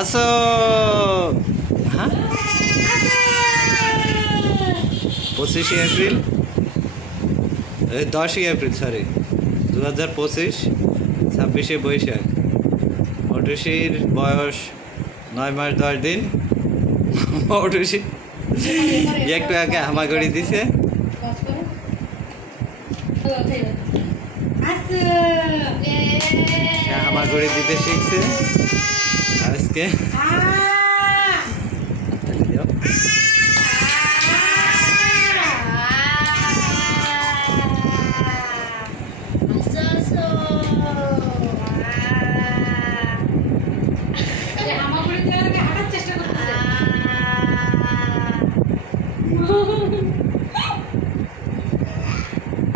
আসো। হ্যাঁ, 25 April, 10 April, sorry, 2025, 26 Boishakh. মৌটুসির বয়স 9 মাস 10 দিন। মৌটুসি একটু আগে হামাগুড়ি দিছে। সে হামাগুড়ি দিতে শিখছে আজকে। হাততালি দাও।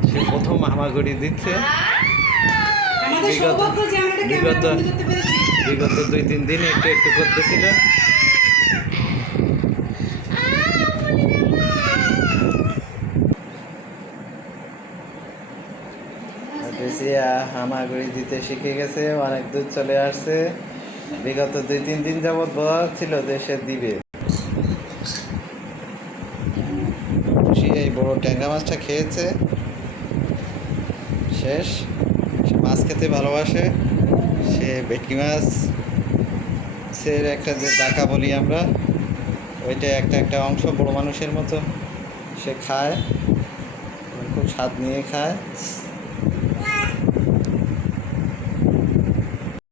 সে প্রথম হামাগুড়ি দিচ্ছে। বিগত বিগত বিগত 2-3 দিন একটু একটু করতেছিল। হামাগুড়ি দিতে শিখে গেছে, অনেক দূর চলে আসছে। বিগত 2-3 দিন যাবৎ বলা ছিল যে সে দিবে। সে এই বড় ট্যাংরা মাছটা খেয়েছে, শেষ। সে মাছ খেতে ভালোবাসে। সে ভেটকি মাছ সে একটা যে ডাকা বলি আমরা, ওইটা একটা একটা অংশ বড় মানুষের মতো সে খায়, খুব স্বাদ নিয়ে খায়।